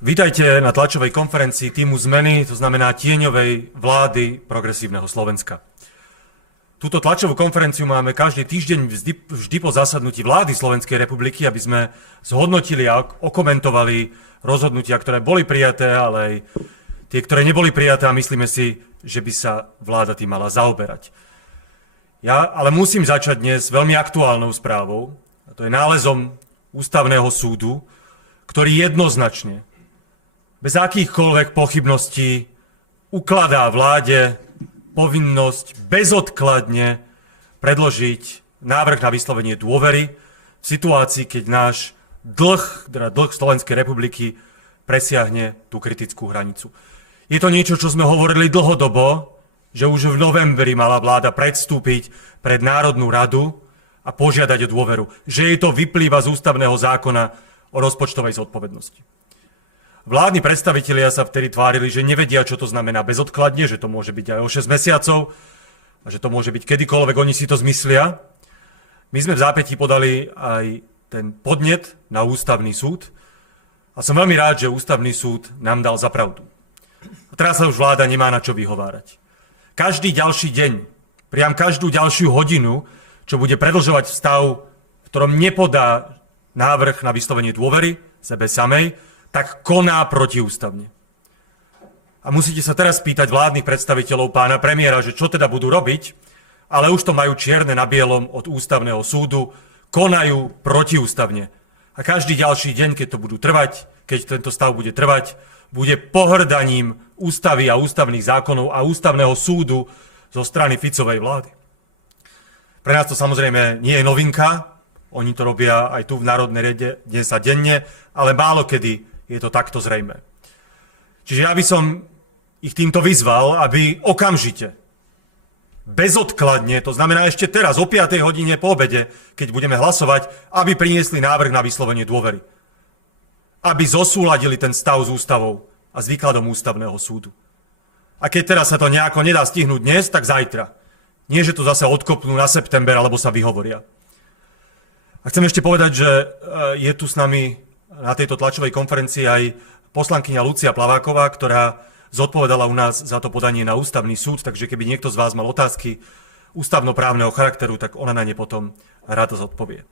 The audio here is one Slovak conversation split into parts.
Vítajte na tlačovej konferencii týmu Zmeny, to znamená tieňovej vlády Progresívneho Slovenska. Túto tlačovú konferenciu máme každý týždeň vždy po zasadnutí vlády Slovenskej republiky, aby sme zhodnotili a okomentovali rozhodnutia, ktoré boli prijaté, ale aj tie, ktoré neboli prijaté, a myslíme si, že by sa vláda tým mala zaoberať. Ja ale musím začať dnes veľmi aktuálnou správou, a to je nálezom Ústavného súdu, ktorý jednoznačne, bez akýchkoľvek pochybností, ukladá vláde povinnosť bezodkladne predložiť návrh na vyslovenie dôvery v situácii, keď náš dlh Slovenskej republiky presiahne tú kritickú hranicu. Je to niečo, čo sme hovorili dlhodobo, že už v novembri mala vláda predstúpiť pred Národnú radu a požiadať o dôveru. Že jej to vyplýva z ústavného zákona o rozpočtovej zodpovednosti. Vládni predstavitelia sa vtedy tvárili, že nevedia, čo to znamená bezodkladne, že to môže byť aj o 6 mesiacov a že to môže byť kedykoľvek, oni si to zmyslia. My sme v zápätí podali aj ten podnet na Ústavný súd a som veľmi rád, že Ústavný súd nám dal za pravdu. A teraz sa už vláda nemá na čo vyhovárať. Každý ďalší deň, priam každú ďalšiu hodinu, čo bude predĺžovať stav, v ktorom nepodá návrh na vyslovenie dôvery sebe samej, tak koná protiústavne. A musíte sa teraz pýtať vládnych predstaviteľov pána premiéra, že čo teda budú robiť, ale už to majú čierne na bielom od Ústavného súdu, konajú protiústavne. A každý ďalší deň, keď to budú trvať, keď tento stav bude trvať, bude pohrdaním ústavy a ústavných zákonov a Ústavného súdu zo strany Ficovej vlády. Pre nás to samozrejme nie je novinka, oni to robia aj tu v Národnej rade dnes a denne, ale málo kedy je to takto zrejmé. Čiže ja by som ich týmto vyzval, aby okamžite, bezodkladne, to znamená ešte teraz, o 5. hodine po obede, keď budeme hlasovať, aby priniesli návrh na vyslovenie dôvery. Aby zosúladili ten stav s ústavou a s výkladom Ústavného súdu. A keď teraz sa to nejako nedá stihnúť dnes, tak zajtra. Nie, že to zase odkopnú na september, alebo sa vyhovoria. A chcem ešte povedať, že je tu s nami na tejto tlačovej konferencii aj poslankyňa Lucia Plaváková, ktorá zodpovedala u nás za to podanie na Ústavný súd, takže keby niekto z vás mal otázky ústavnoprávneho charakteru, tak ona na ne potom rada zodpovie.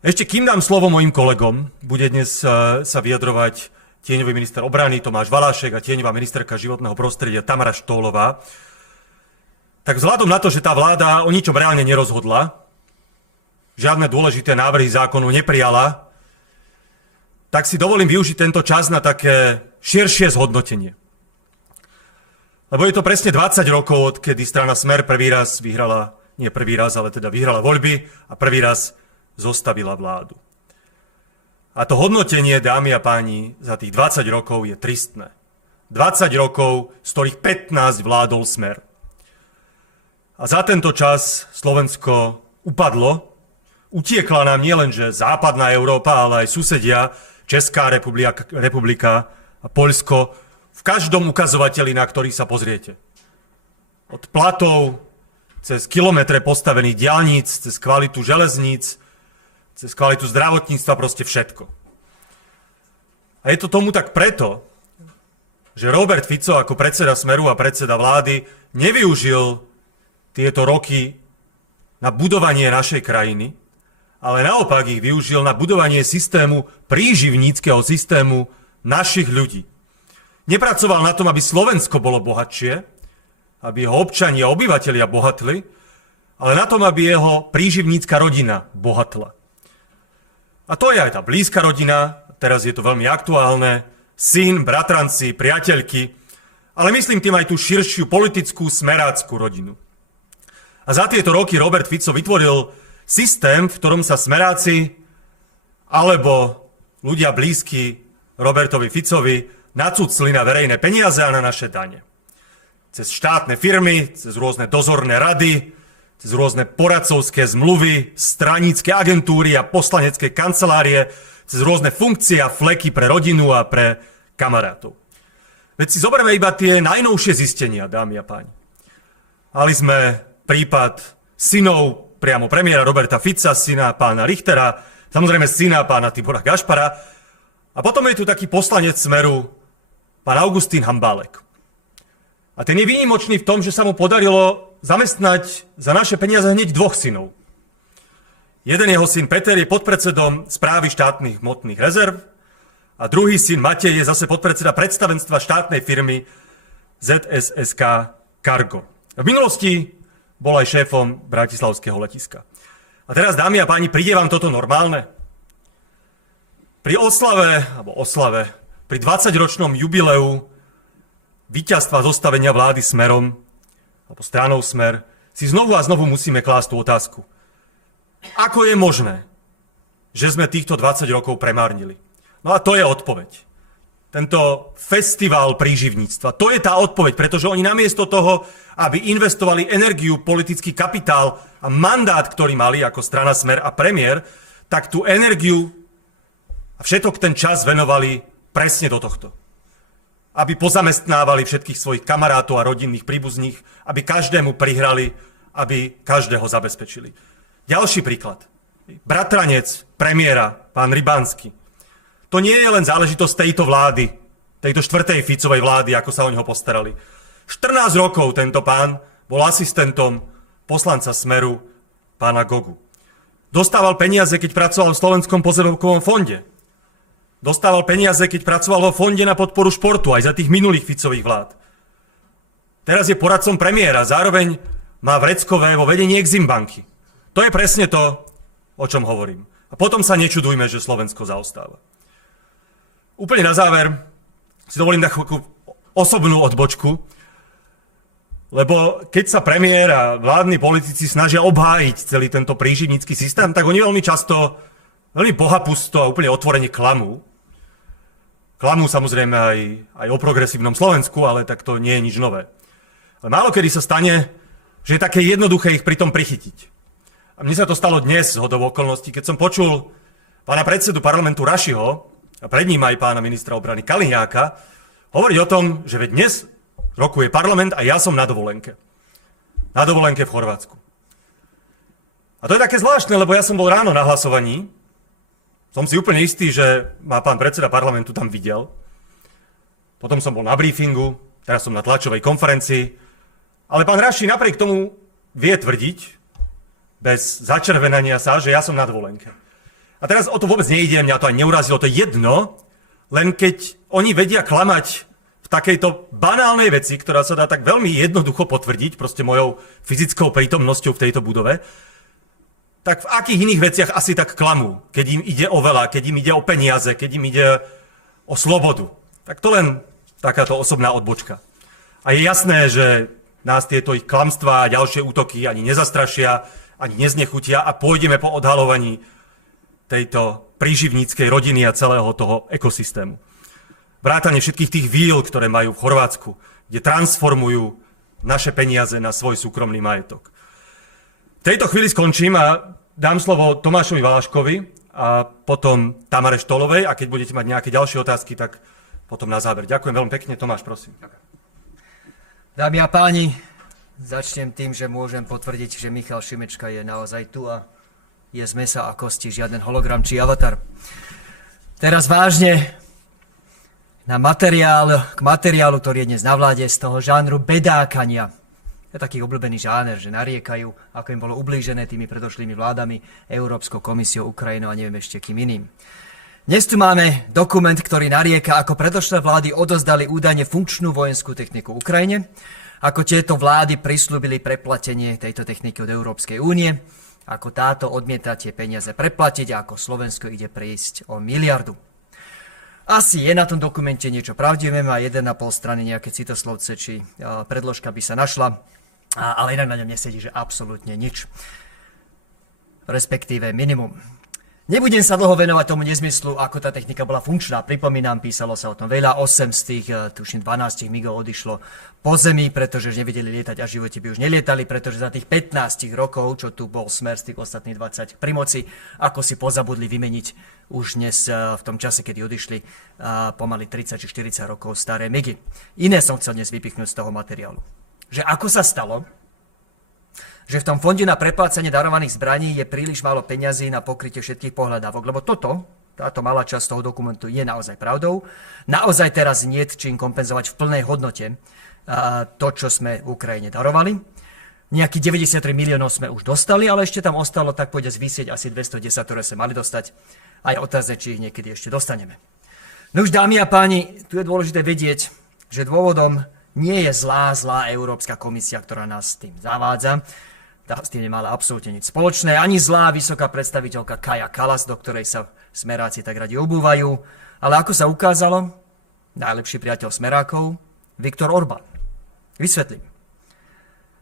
Ešte kým dám slovo mojim kolegom, bude dnes sa vyjadrovať tieňový minister obrany Tomáš Valášek a tieňová ministerka životného prostredia Tamara Štólová. Tak vzhľadom na to, že tá vláda o ničom reálne nerozhodla, žiadne dôležité návrhy zákonu neprijala, tak si dovolím využiť tento čas na také širšie zhodnotenie. Lebo je to presne 20 rokov, odkedy strana Smer vyhrala voľby a prvý raz zostavila vládu. A to hodnotenie, dámy a páni, za tých 20 rokov je tristné. 20 rokov, z ktorých 15 vládol Smer. A za tento čas Slovensko upadlo. Utiekla nám nielenže západná Európa, ale aj susedia, Česká republika a Poľsko, v každom ukazovateli, na ktorý sa pozriete. Od platov, cez kilometre postavených diaľnic, cez kvalitu železníc, cez kvalitu zdravotníctva, proste všetko. A je to tomu tak preto, že Robert Fico ako predseda Smeru a predseda vlády nevyužil tieto roky na budovanie našej krajiny, ale naopak ich využil na budovanie systému, príživníckeho systému našich ľudí. Nepracoval na tom, aby Slovensko bolo bohatšie, aby jeho občania, obyvatelia bohatli, ale na tom, aby jeho príživnícka rodina bohatla. A to je aj tá blízka rodina, teraz je to veľmi aktuálne, syn, bratranci, priateľky, ale myslím tým aj tú širšiu politickú smerácku rodinu. A za tieto roky Robert Fico vytvoril systém, v ktorom sa smeráci alebo ľudia blízki Robertovi Ficovi nacucli na verejné peniaze a na naše dane. Cez štátne firmy, cez rôzne dozorné rady, cez rôzne poradcovské zmluvy, stranícke agentúry a poslanecké kancelárie, cez rôzne funkcie a fleky pre rodinu a pre kamarátov. Veď si zoberieme iba tie najnovšie zistenia, dámy a páni. Mali sme prípad synov priamo premiéra Roberta Fica, syna pána Richtera, samozrejme syna pána Tibora Gašpara, A potom je tu taký poslanec Smeru, pán Augustín Hambálek. A ten je výnimočný v tom, že sa mu podarilo zamestnať za naše peniaze hneď 2 synov. Jeden jeho syn Peter je podpredsedom správy štátnych hmotných rezerv a druhý syn Matej je zase podpredseda predstavenstva štátnej firmy ZSSK Cargo. V minulosti bol aj šéfom bratislavského letiska. A teraz, dámy a páni, príde vám toto normálne? Pri oslave, pri 20-ročnom jubileu víťazstva zostavenia vlády Smerom, alebo stranou Smer, si znovu a znovu musíme klásť tú otázku. Ako je možné, že sme týchto 20 rokov premárnili? No a to je odpoveď. Tento festival príživníctva, to je tá odpoveď, pretože oni namiesto toho, aby investovali energiu, politický kapitál a mandát, ktorý mali ako strana Smer a premiér, tak tú energiu a všetok ten čas venovali presne do tohto. Aby pozamestnávali všetkých svojich kamarátov a rodinných príbuzných, aby každému prihrali, aby každého zabezpečili. Ďalší príklad. Bratranec premiéra, pán Rybánsky. To nie je len záležitosť tejto vlády, tejto 4. Ficovej vlády, ako sa o neho postarali. 14 rokov tento pán bol asistentom poslanca Smeru, pána Gogu. Dostával peniaze, keď pracoval v Slovenskom pozemkovom fonde. Dostával peniaze, keď pracoval vo fonde na podporu športu, aj za tých minulých Ficových vlád. Teraz je poradcom premiéra, zároveň má vreckové vo vedení Eximbanky. To je presne to, o čom hovorím. A potom sa nečudujme, že Slovensko zaostáva. Úplne na záver si dovolím takú osobnú odbočku, lebo keď sa premiér a vládni politici snažia obhájiť celý tento príživnícky systém, tak oni veľmi často, veľmi bohapusto a úplne otvorene klamú. Klamú samozrejme aj o progresívnom Slovensku, ale tak to nie je nič nové. Ale málo kedy sa stane, že je také jednoduché ich pri tom prichytiť. A mne sa to stalo dnes, zhodou okolností, keď som počul pána predsedu parlamentu Rašiho a pred ním aj pána ministra obrany Kaliňáka hovoriť o tom, že veď dnes rokuje parlament a ja som na dovolenke. Na dovolenke v Chorvátsku. A to je také zvláštne, lebo ja som bol ráno na hlasovaní. Som si úplne istý, že ma pán predseda parlamentu tam videl. Potom som bol na briefingu, teraz som na tlačovej konferencii. Ale pán Raši napriek tomu vie tvrdiť, bez začervenania sa, že ja som na dovolenke. A teraz o to vôbec nejde, mňa to aj neurazilo, to je jedno, len keď oni vedia klamať v takejto banálnej veci, ktorá sa dá tak veľmi jednoducho potvrdiť, proste mojou fyzickou prítomnosťou v tejto budove, tak v akých iných veciach asi tak klamú, keď im ide o veľa, keď im ide o peniaze, keď im ide o slobodu. Tak to len takáto osobná odbočka. A je jasné, že nás tieto ich klamstvá a ďalšie útoky ani nezastrašia, ani neznechutia a pôjdeme po odhalovaní tejto príživníckej rodiny a celého toho ekosystému. Vrátane všetkých tých víl, ktoré majú v Chorvátsku, kde transformujú naše peniaze na svoj súkromný majetok. V tejto chvíli skončím a dám slovo Tomášovi Valaškovi a potom Tamare Štolovej a keď budete mať nejaké ďalšie otázky, tak potom na záver. Ďakujem veľmi pekne. Tomáš, prosím. Dámy a páni, začnem tým, že môžem potvrdiť, že Michal Šimečka je naozaj tu a je z mesa a kosti, žiaden hologram či avatar. Teraz vážne k materiálu, ktorý je dnes na vláde, z toho žánru bedákania. Je taký obľúbený žáner, že nariekajú, ako im bolo ublížené tými predošlými vládami, Európskou komisiou, Ukrajinou a neviem ešte kým iným. Dnes tu máme dokument, ktorý narieka, ako predošlé vlády odozdali údajne funkčnú vojenskú techniku Ukrajine, ako tieto vlády prislúbili preplatenie tejto techniky od Európskej únie, ako táto odmieta tie peniaze preplatiť a ako Slovensko ide prísť o miliardu. Asi je na tom dokumente niečo pravdivé, má 1,5 strany nejaké citoslovce, či predložka by sa našla, ale inak na ňom nesedí, že absolútne nič. Respektíve minimum. Nebudem sa dlho venovať tomu nezmyslu, ako tá technika bola funkčná. Pripomínam, písalo sa o tom veľa. 8 z tých, tuším, 12 migov odišlo po zemi, pretože už nevedeli lietať a v živote by už nelietali, pretože za tých 15 rokov, čo tu bol Smer z tých ostatných 20 pri moci, ako si pozabudli vymeniť už dnes v tom čase, kedy odišli pomaly 30 či 40 rokov staré migy. Iné som chcel dnes vypichnúť z toho materiálu. Že ako sa stalo, že v tom fonde na preplácanie darovaných zbraní je príliš málo peňazí na pokrytie všetkých pohľadávok. Lebo toto, táto malá časť toho dokumentu je naozaj pravdou. Naozaj teraz nie je čím kompenzovať v plnej hodnote to, čo sme Ukrajine darovali. Nejakých 93 miliónov sme už dostali, ale ešte tam ostalo, tak povedať, zvysieť asi 210, ktoré sme mali dostať. A je otázne, či ich niekedy ešte dostaneme. No už, dámy a páni, tu je dôležité vedieť, že dôvodom nie je zlá Európska komisia, ktorá nás s tým zavádza. Tá s tým nemala absolútne nič spoločné. Ani zlá vysoká predstaviteľka Kaja Kallas, do ktorej sa smeráci tak radi obúvajú. Ale ako sa ukázalo, najlepší priateľ smerákov, Viktor Orbán. Vysvetlím.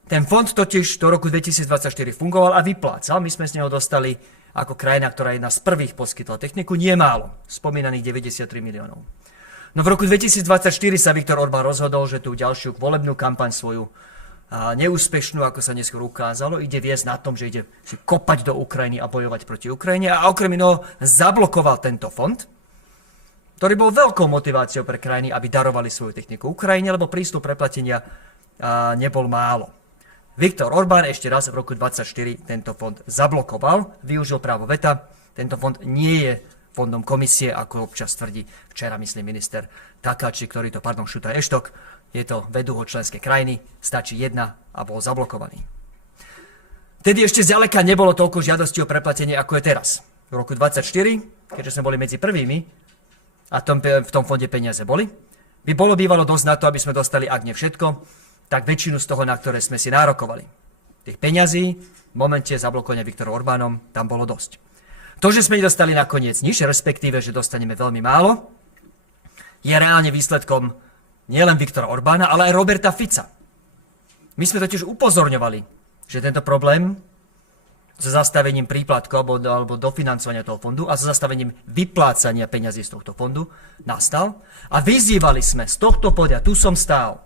Ten fond totiž do roku 2024 fungoval a vyplácal. My sme z neho dostali ako krajina, ktorá jedna z prvých poskytla techniku, nie málo, spomínaných 93 miliónov. No v roku 2024 sa Viktor Orbán rozhodol, že tú ďalšiu volebnú kampaň svoju neúspešnú, ako sa neskôr ukázalo, ide viesť na tom, že ide si kopať do Ukrajiny a bojovať proti Ukrajine a okrem iného zablokoval tento fond, ktorý bol veľkou motiváciou pre krajiny, aby darovali svoju techniku Ukrajine, lebo prístup preplatenia nebol málo. Viktor Orbán ešte raz v roku 2024 tento fond zablokoval, využil právo veta. Tento fond nie je fondom komisie, ako občas tvrdí včera, myslím, minister Takáči, ktorý to, šutra eštok. Je to vedú ho členské krajiny, stačí jedna a bol zablokovaný. Tedy ešte zďaleka nebolo toľko žiadostí o preplatenie, ako je teraz. V roku 2024, keďže sme boli medzi prvými a v tom fonde peniaze boli, by bolo bývalo dosť na to, aby sme dostali, ak nie všetko, tak väčšinu z toho, na ktoré sme si nárokovali. Tých peňazí v momente zablokovania Viktorom Orbánom tam bolo dosť. To, že sme ich dostali nakoniec nič, respektíve, že dostaneme veľmi málo, je reálne výsledkom nielen Viktora Orbána, ale aj Roberta Fica. My sme totiž upozorňovali, že tento problém so zastavením príplatkov alebo dofinancovania toho fondu a so zastavením vyplácania peňazí z tohto fondu nastal a vyzývali sme z tohto podia, tu som stál,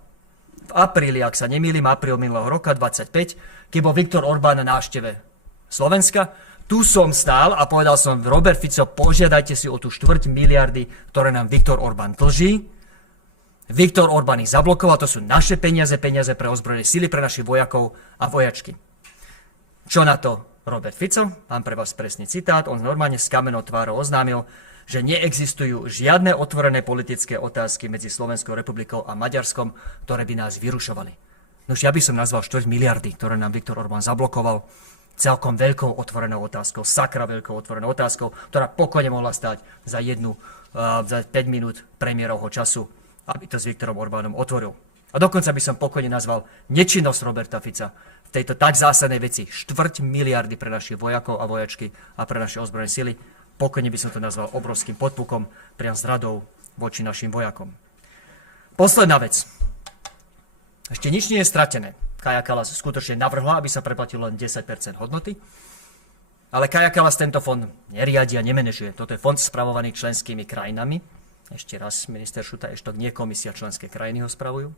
v apríli, ak sa nemýlim, apríl minulého roka 25, keď bol Viktor Orbán na návšteve Slovenska, tu som stál a povedal som, Robert Fico, požiadajte si o tú 250 miliardy, ktoré nám Viktor Orbán dlží. Viktor Orbán ich zablokoval, to sú naše peniaze pre ozbrojené sily, pre našich vojakov a vojačky. Čo na to Robert Fico? Mám pre vás presný citát, on normálne s kamenou tvárou oznámil, že neexistujú žiadne otvorené politické otázky medzi Slovenskou republikou a Maďarskom, ktoré by nás vyrušovali. Nož ja by som nazval 4 miliardy, ktoré nám Viktor Orbán zablokoval, celkom veľkou otvorenou otázkou, sakra veľkou otvorenou otázkou, ktorá pokojne mohla stáť za 5 minút premiérovho času, aby to s Viktorom Orbánom otvoril. A dokonca by som pokojne nazval nečinnosť Roberta Fica v tejto tak zásadnej veci 4 miliardy pre našich vojakov a vojačky a pre naše ozbrojené sily. Pokojne by som to nazval obrovským podpukom, priam zradou voči našim vojakom. Posledná vec. Ešte nič nie je stratené. Kaja Kallas skutočne navrhla, aby sa preplatilo len 10% hodnoty. Ale Kaja Kallas tento fond neriadi a nemenežuje. Toto je fond spravovaný členskými krajinami. Ešte raz, minister Šuta eštok, nie komisia, členské krajiny ho spravujú.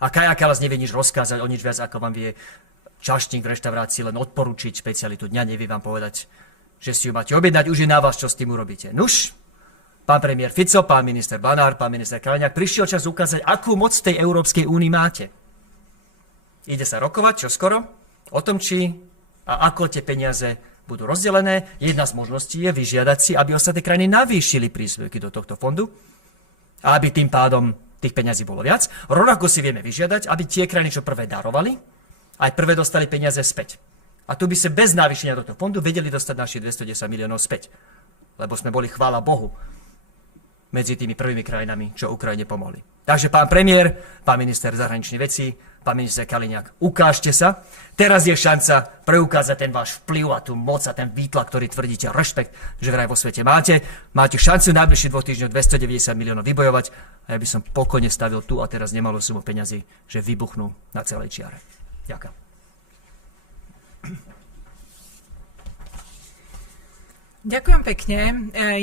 A Kaja Kallas nevie nič rozkázať, o nič viac, ako vám vie čaštník v reštaurácii len odporučiť špecialitu dňa, nevie vám povedať, že si ju máte objednať, už je na vás, čo s tým urobíte. Nuž, pán premiér Fico, pán minister Blanár, pán minister Kaliňák, prišiel čas ukázať, akú moc v tej Európskej únii máte. Ide sa rokovať čoskoro o tom, či a ako tie peniaze budú rozdelené. Jedna z možností je vyžiadať si, aby ostatné krajiny navýšili príspevky do tohto fondu a aby tým pádom tých peňazí bolo viac. Rovnako si vieme vyžiadať, aby tie krajiny, čo prvé darovali, aj prvé dostali peniaze späť. A tu by sa bez navýšenia tohto fondu vedeli dostať našich 210 miliónov späť. Lebo sme boli, chvála Bohu, medzi tými prvými krajinami, čo Ukrajine pomohli. Takže pán premiér, pán minister zahraničných vecí, pán minister Kaliňák, ukážte sa. Teraz je šanca preukázať ten váš vplyv a tú moc a ten výtlak, ktorý tvrdíte, rešpekt, že vraj vo svete máte. Máte šancu v najbližších 2 týždňoch 290 miliónov vybojovať a ja by som pokojne stavil tu a teraz nemalú sumu peňazí, že vybuchnú na celej čiare. Ďakujem. Ďakujem pekne.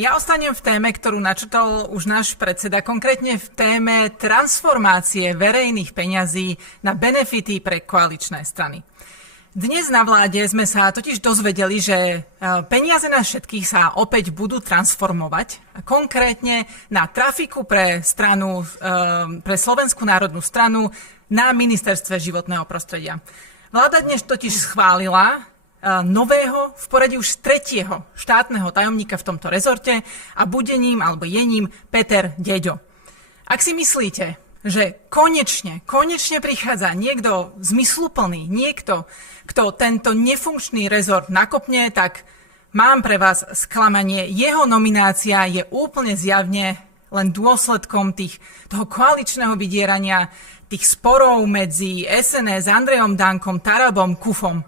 Ja ostanem v téme, ktorú načrtol už náš predseda, konkrétne v téme transformácie verejných peňazí na benefity pre koaličné strany. Dnes na vláde sme sa totiž dozvedeli, že peniaze na všetkých sa opäť budú transformovať, konkrétne na trafiku pre stranu, pre Slovenskú národnú stranu na ministerstve životného prostredia. Vláda dnes totiž schválila nového, v poradí už tretieho štátneho tajomníka v tomto rezorte a bude ním alebo je ním Peter Deďo. Ak si myslíte, že konečne prichádza niekto zmysluplný, niekto, kto tento nefunkčný rezort nakopne, tak mám pre vás sklamanie. Jeho nominácia je úplne zjavne len dôsledkom toho koaličného vydierania, tých sporov medzi SNS, Andrejom Dankom, Tarabom, Kufom.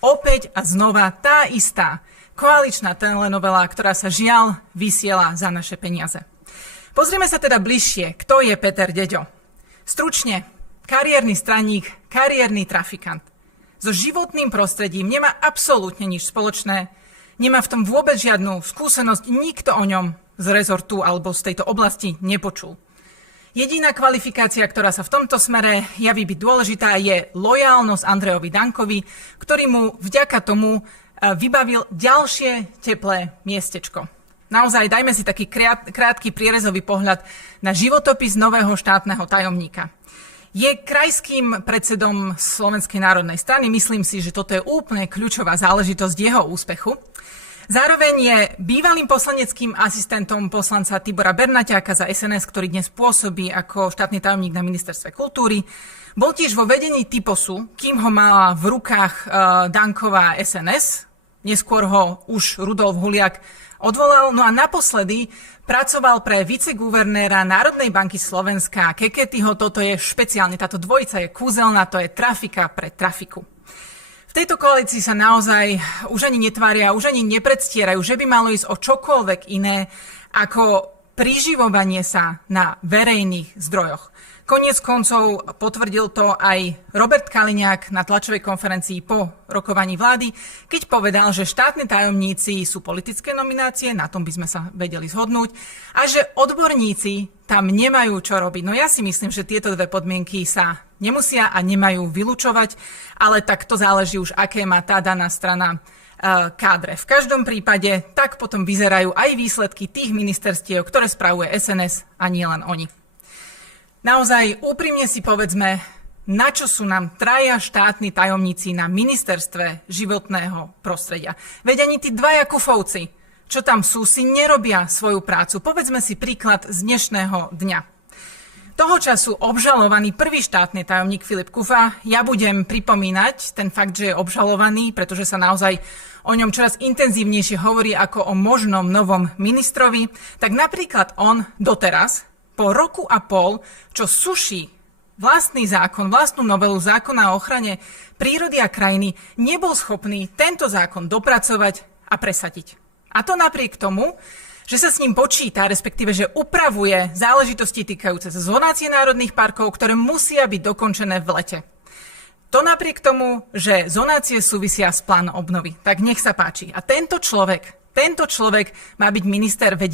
Opäť a znova tá istá koaličná telenovela, ktorá sa žiaľ vysiela za naše peniaze. Pozrieme sa teda bližšie, kto je Peter Deďo. Stručne, kariérny straník, kariérny trafikant. So životným prostredím nemá absolútne nič spoločné, nemá v tom vôbec žiadnu skúsenosť, nikto o ňom z rezortu alebo z tejto oblasti nepočul. Jediná kvalifikácia, ktorá sa v tomto smere javí byť dôležitá, je lojálnosť Andrejovi Dankovi, ktorý mu vďaka tomu vybavil ďalšie teplé miestečko. Naozaj, dajme si taký krátky prierezový pohľad na životopis nového štátneho tajomníka. Je krajským predsedom Slovenskej národnej strany, myslím si, že toto je úplne kľúčová záležitosť jeho úspechu. Zároveň je bývalým poslaneckým asistentom poslanca Tibora Bernaťáka za SNS, ktorý dnes pôsobí ako štátny tajomník na ministerstve kultúry. Bol tiež vo vedení Typosu, kým ho mala v rukách Danková SNS, neskôr ho už Rudolf Huliak odvolal, no a naposledy pracoval pre viceguvernéra Národnej banky Slovenska Keketyho. Toto je špeciálne, táto dvojica je kúzelná, to je trafika pre trafiku. V tejto koalícii sa naozaj už ani netvária, už ani nepredstierajú, že by malo ísť o čokoľvek iné ako priživovanie sa na verejných zdrojoch. Koniec koncov potvrdil to aj Robert Kaliňák na tlačovej konferencii po rokovaní vlády, keď povedal, že štátni tajomníci sú politické nominácie, na tom by sme sa vedeli zhodnúť, a že odborníci tam nemajú čo robiť. No ja si myslím, že tieto dve podmienky sa nemusia a nemajú vylučovať, ale tak to záleží už, aké má tá daná strana kádre. V každom prípade tak potom vyzerajú aj výsledky tých ministerstiev, ktoré spravuje SNS a nie len oni. Naozaj úprimne si povedzme, na čo sú nám traja štátni tajomníci na ministerstve životného prostredia. Veď ani tí dvaja kufovci, čo tam sú, si nerobia svoju prácu. Povedzme si príklad z dnešného dňa. Toho času obžalovaný prvý štátny tajomník Filip Kufa, ja budem pripomínať ten fakt, že je obžalovaný, pretože sa naozaj o ňom čoraz intenzívnejšie hovorí ako o možnom novom ministrovi, tak napríklad on doteraz, po roku a pol, čo suší vlastný zákon, vlastnú novelu zákona o ochrane prírody a krajiny, nebol schopný tento zákon dopracovať a presadiť. A to napriek tomu, že sa s ním počíta, respektíve, že upravuje záležitosti týkajúce sa zonácie národných parkov, ktoré musia byť dokončené v lete. To napriek tomu, že zonácie súvisia s plánom obnovy. Tak nech sa páči. A tento človek má byť minister, veď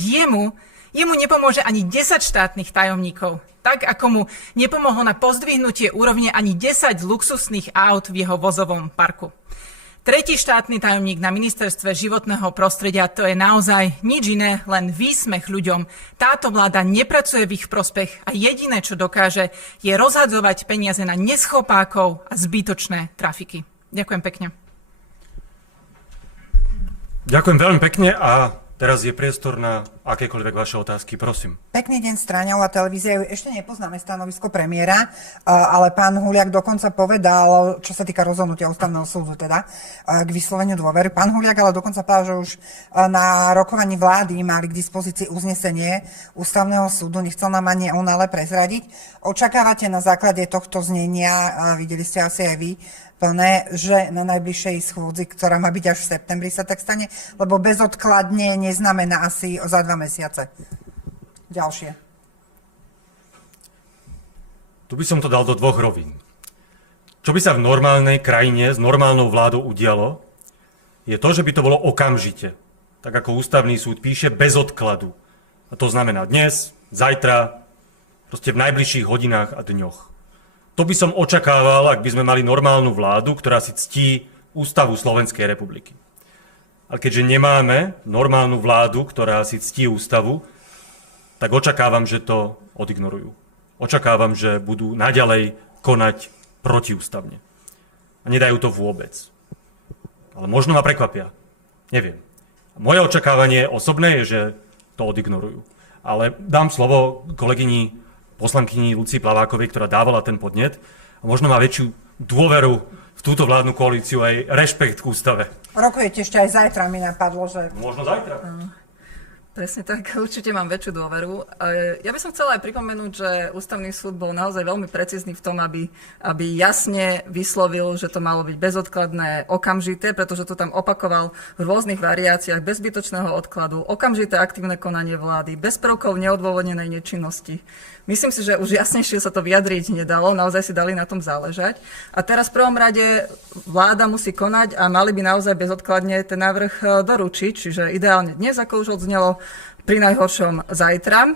jemu nepomôže ani 10 štátnych tajomníkov, tak ako mu nepomohlo na pozdvihnutie úrovne ani 10 luxusných aut v jeho vozovom parku. Tretí štátny tajomník na ministerstve životného prostredia, to je naozaj nič iné, len výsmech ľuďom. Táto vláda nepracuje v ich prospech a jediné, čo dokáže, je rozhadzovať peniaze na neschopákov a zbytočné trafiky. Ďakujem pekne. Ďakujem veľmi pekne a teraz je priestor na akékoľvek vaše otázky, prosím. Pekný deň, Stráňová televízia. Ešte nepoznáme stanovisko premiéra, ale pán Huliak dokonca povedal, čo sa týka rozhodnutia Ústavného súdu, teda k vysloveniu dôvery. Pán Huliak ale dokonca povedal, že už na rokovaní vlády mali k dispozícii uznesenie Ústavného súdu, nechcel nám ani on ale prezradiť. Očakávate na základe tohto znenia, videli ste asi aj vy, plné, že na najbližšej schôdzi, ktorá má byť až v septembri, sa tak stane, lebo bezodkladne neznamená asi za 2 mesiace. Ďalšie. Tu by som to dal do dvoch rovín. Čo by sa v normálnej krajine s normálnou vládou udialo, je to, že by to bolo okamžite. Tak ako Ústavný súd píše, bez odkladu. A to znamená dnes, zajtra, proste v najbližších hodinách a dňoch. To by som očakával, ak by sme mali normálnu vládu, ktorá si ctí Ústavu Slovenskej republiky. Ale keďže nemáme normálnu vládu, ktorá si ctí Ústavu, tak očakávam, že to odignorujú. Očakávam, že budú naďalej konať protiústavne. A nedajú to vôbec. ale možno ma prekvapia. Neviem. Moje očakávanie osobné je, že to odignorujú. Ale dám slovo kolegyni poslankyni Lucii Plavákovej, ktorá dávala ten podnet a možno má väčšiu dôveru v túto vládnu koalíciu aj rešpekt k ústave. Rokujete ešte aj zajtra, mi napadlo, že... Možno zajtra. Presne tak, určite mám väčšiu dôveru. Ja by som chcela aj pripomenúť, že Ústavný súd bol naozaj veľmi precízny v tom, aby jasne vyslovil, že to malo byť bezodkladné, okamžité, pretože to tam opakoval v rôznych variáciách, bez zbytočného odkladu, okamžité aktívne konanie vlády, bez prvkov neodôvodnenej nečinnosti. Myslím si, že už jasnejšie sa to vyjadriť nedalo, naozaj si dali na tom záležať. A teraz v prvom rade vláda musí konať a mali by naozaj bezodkladne ten návrh doručiť, čiže ideálne dnes, ako už odznelo, pri najhoršom zajtra,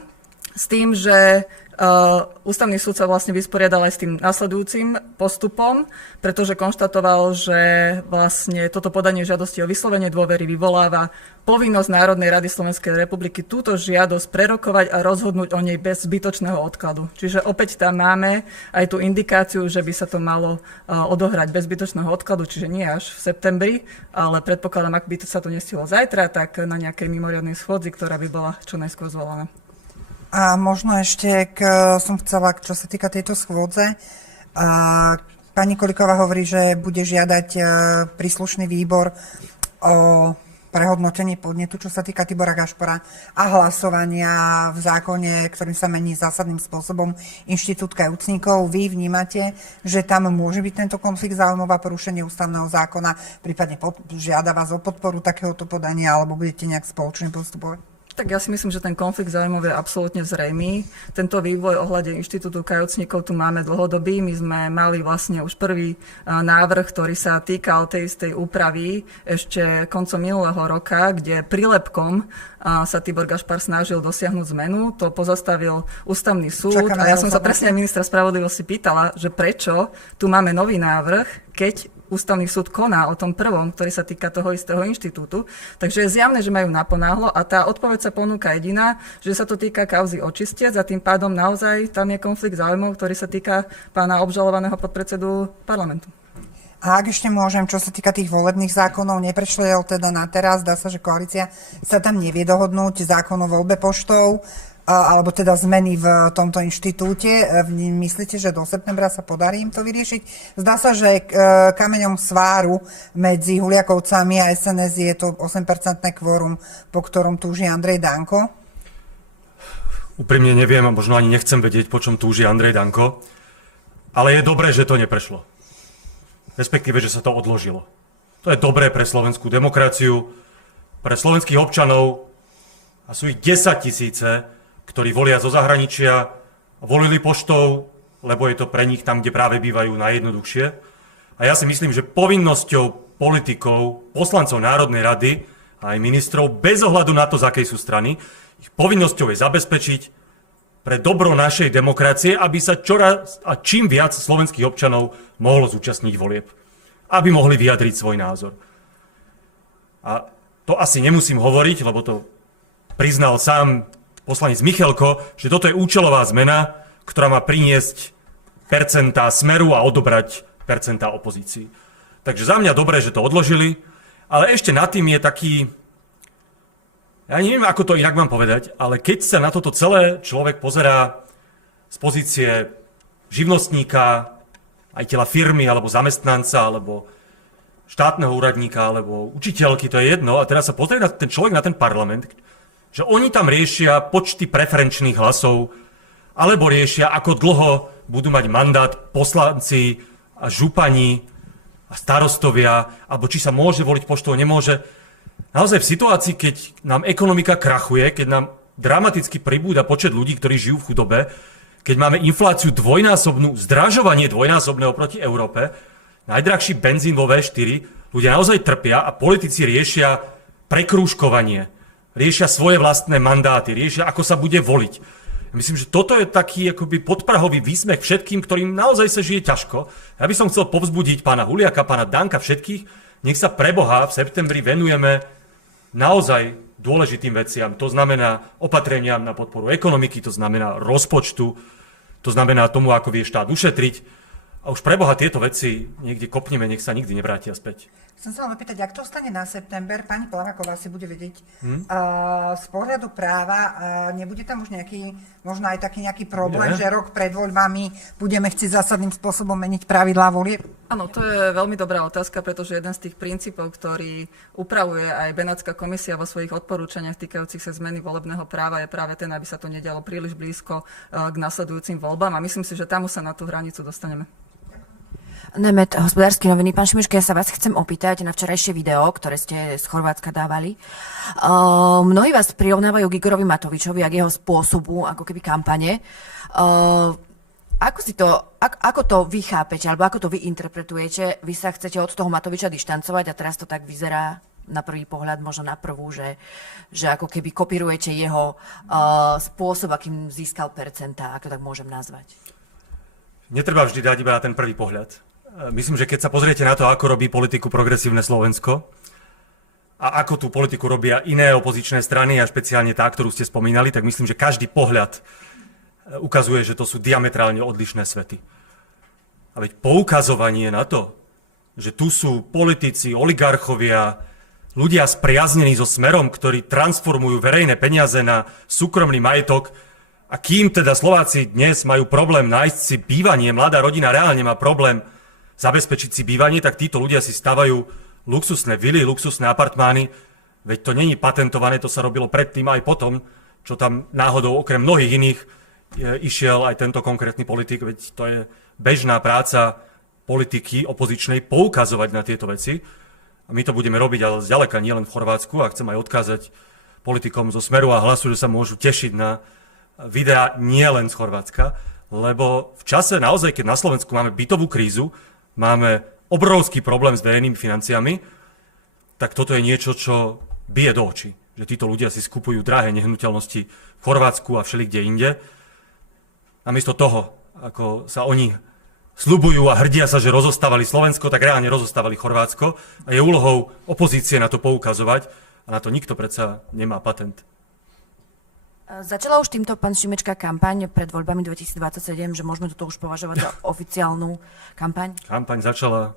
s tým, že Ústavný súd sa vlastne vysporiadal aj s tým nasledujúcim postupom, pretože konštatoval, že vlastne toto podanie žiadosti o vyslovenie dôvery vyvoláva povinnosť Národnej rady Slovenskej republiky túto žiadosť prerokovať a rozhodnúť o nej bez zbytočného odkladu. Čiže opäť tam máme aj tú indikáciu, že by sa to malo odohrať bez zbytočného odkladu, čiže nie až v septembri, ale predpokladám, ak by sa to nestihlo zajtra, tak na nejakej mimoriadnej schôdzi, ktorá by bola čo najskôr zvolaná. A možno ešte, som chcela, čo sa týka tejto schôdze, pani Kolíková hovorí, že bude žiadať príslušný výbor o prehodnotenie podnetu, čo sa týka Tibora Gašpara a hlasovania v zákone, ktorým sa mení zásadným spôsobom inštitút kajúcnikov. Vy vnímate, že tam môže byť tento konflikt záujmov a porušenie ústavného zákona, prípadne žiada vás o podporu takéhoto podania, alebo budete nejak spoločne postupovať? Tak ja si myslím, že ten konflikt záujmov je absolútne zrejmý. Tento vývoj ohľade inštitútu kajúcnikov tu máme dlhodobý. My sme mali vlastne už prvý návrh, ktorý sa týkal tej istej úpravy ešte koncom minulého roka, kde prílepkom sa Tibor Gašpar snažil dosiahnuť zmenu. To pozastavil Ústavný súd. A ja som sa presne aj ministra spravodlivosti pýtala, že prečo tu máme nový návrh, keď Ústavný súd koná o tom prvom, ktorý sa týka toho istého inštitútu. Takže je zjavné, že majú naponáhlo a tá odpoveď sa ponúka jediná, že sa to týka kauzy očistec a tým pádom naozaj tam je konflikt záujmov, ktorý sa týka pána obžalovaného podpredsedu parlamentu. A ak ešte môžem, čo sa týka tých volebných zákonov, neprešiel teda na teraz, dá sa, že koalícia sa tam nevie dohodnúť, zákon o voľbe poštou, alebo teda zmeny v tomto inštitúte. Myslíte, že do septembra sa podarí im to vyriešiť? Zdá sa, že kameňom sváru medzi Huliakovcami a SNS je to 8% kvórum, po ktorom túži Andrej Danko. Úprimne neviem a možno ani nechcem vedieť, po čom túži Andrej Danko, ale je dobré, že to neprešlo. Respektíve, že sa to odložilo. To je dobré pre slovenskú demokraciu, pre slovenských občanov a sú ich 10 000, ktorí volia zo zahraničia, volili poštou, lebo je to pre nich tam, kde práve bývajú, najjednoduchšie. A ja si myslím, že povinnosťou politikov, poslancov Národnej rady a aj ministrov, bez ohľadu na to, z akej sú strany, ich povinnosťou je zabezpečiť pre dobro našej demokracie, aby sa čoraz a čím viac slovenských občanov mohlo zúčastniť volieb. Aby mohli vyjadriť svoj názor. A to asi nemusím hovoriť, lebo to priznal sám poslanec Michalko, že toto je účelová zmena, ktorá má priniesť percentá Smeru a odobrať percentá opozícii. Takže za mňa dobré, že to odložili, ale ešte nad tým je taký, ja neviem, ako to inak mám povedať, ale keď sa na toto celé človek pozerá z pozície živnostníka, majiteľa firmy, alebo zamestnanca, alebo štátneho úradníka, alebo učiteľky, to je jedno, a teraz sa pozrie na ten človek, na ten parlament, že oni tam riešia počty preferenčných hlasov, alebo riešia, ako dlho budú mať mandát poslanci a župani a starostovia, alebo či sa môže voliť poštou, nemôže. Naozaj v situácii, keď nám ekonomika krachuje, keď nám dramaticky pribúda počet ľudí, ktorí žijú v chudobe, keď máme infláciu dvojnásobnú, zdražovanie dvojnásobné oproti Európe, najdrahší benzín vo V4, ľudia naozaj trpia a politici riešia prekrúžkovanie. Riešia svoje vlastné mandáty, riešia, ako sa bude voliť. Myslím, že toto je taký akoby podprahový výsmech všetkým, ktorým naozaj sa žije ťažko. Ja by som chcel povzbudiť pána Huliaka, pána Danka, všetkých, nech sa pre Boha v septembri venujeme naozaj dôležitým veciam. To znamená opatreniam na podporu ekonomiky, to znamená rozpočtu, to znamená tomu, ako vie štát ušetriť. A už pre Boha tieto veci niekde kopneme, nech sa nikdy nevrátia späť. Chcem sa len opýtať, ak to stane na september, pani Plaváková si bude vedieť z pohľadu práva, nebude tam už nejaký, možno aj taký nejaký problém, že rok pred voľbami budeme chcieť zásadným spôsobom meniť pravidlá volieb? Áno, to je veľmi dobrá otázka, pretože jeden z tých princípov, ktorý upravuje aj Benátska komisia vo svojich odporúčaniach týkajúcich sa zmeny volebného práva, je práve ten, aby sa to nedialo príliš blízko k nasledujúcim voľbám a myslím si, že tam sa na tú hranicu dostaneme. Nemet, Hospodárske noviny. Pán Šimečka, ja sa vás chcem opýtať na včerajšie video, ktoré ste z Chorvátska dávali. Mnohí vás prirovnávajú k Igorovi Matovičovi a k jeho spôsobu, ako keby kampane. Ako to vy chápete, alebo ako to vy interpretujete? Vy sa chcete od toho Matoviča dištancovať a teraz to tak vyzerá na prvý pohľad, možno na prvú, že ako keby kopírujete jeho spôsob, akým získal percentá, ak to tak môžem nazvať. Netreba vždy dať iba na ten prvý pohľad. Myslím, že keď sa pozriete na to, ako robí politiku Progresívne Slovensko a ako tú politiku robia iné opozičné strany a špeciálne tá, ktorú ste spomínali, tak myslím, že každý pohľad ukazuje, že to sú diametrálne odlišné svety. A veď poukazovanie na to, že tu sú politici, oligarchovia, ľudia spriaznení so Smerom, ktorí transformujú verejné peniaze na súkromný majetok, a kým teda Slováci dnes majú problém nájsť si bývanie, mladá rodina reálne má problém zabezpečiť si bývanie, tak títo ľudia si stavajú luxusné vily, luxusné apartmány. Veď to není patentované, to sa robilo predtým aj potom, čo tam náhodou okrem mnohých iných išiel aj tento konkrétny politik. Veď to je bežná práca politiky opozičnej poukazovať na tieto veci. A my to budeme robiť ale zďaleka nielen v Chorvátsku a chcem aj odkázať politikom zo Smeru a Hlasu, že sa môžu tešiť na videá nie len z Chorvátska, lebo v čase naozaj, keď na Slovensku máme bytovú krízu, máme obrovský problém s verejnými financiami, tak toto je niečo, čo bije do očí. Že títo ľudia si skupujú drahé nehnuteľnosti v Chorvátsku a všelikde inde. Namiesto toho, ako sa oni sľubujú a hrdia sa, že rozostávali Slovensko, tak reálne rozostávali Chorvátsko a je úlohou opozície na to poukazovať a na to nikto predsa nemá patent. Začala už týmto, pán Šimečka, kampaň pred voľbami 2027, že môžeme toto už považovať za oficiálnu kampaň? Kampaň začala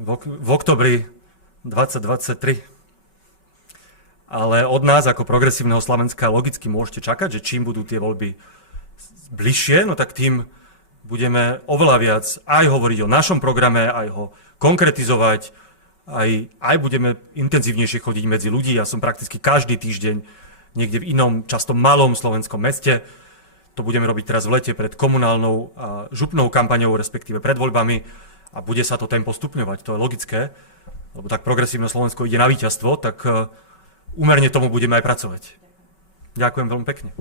v oktobri 2023. Ale od nás, ako Progresívneho Slovenska, logicky môžete čakať, že čím budú tie voľby bližšie, no tak tým budeme oveľa viac aj hovoriť o našom programe, aj ho konkretizovať, aj budeme intenzívnejšie chodiť medzi ľudí. Ja som prakticky každý týždeň niekde v inom, často malom slovenskom meste. To budeme robiť teraz v lete pred komunálnou a župnou kampaňou, respektíve pred voľbami a bude sa to tempo stupňovať. To je logické, lebo tak Progresívne Slovensko ide na víťazstvo, tak úmerne tomu budeme aj pracovať. Ďakujem veľmi pekne.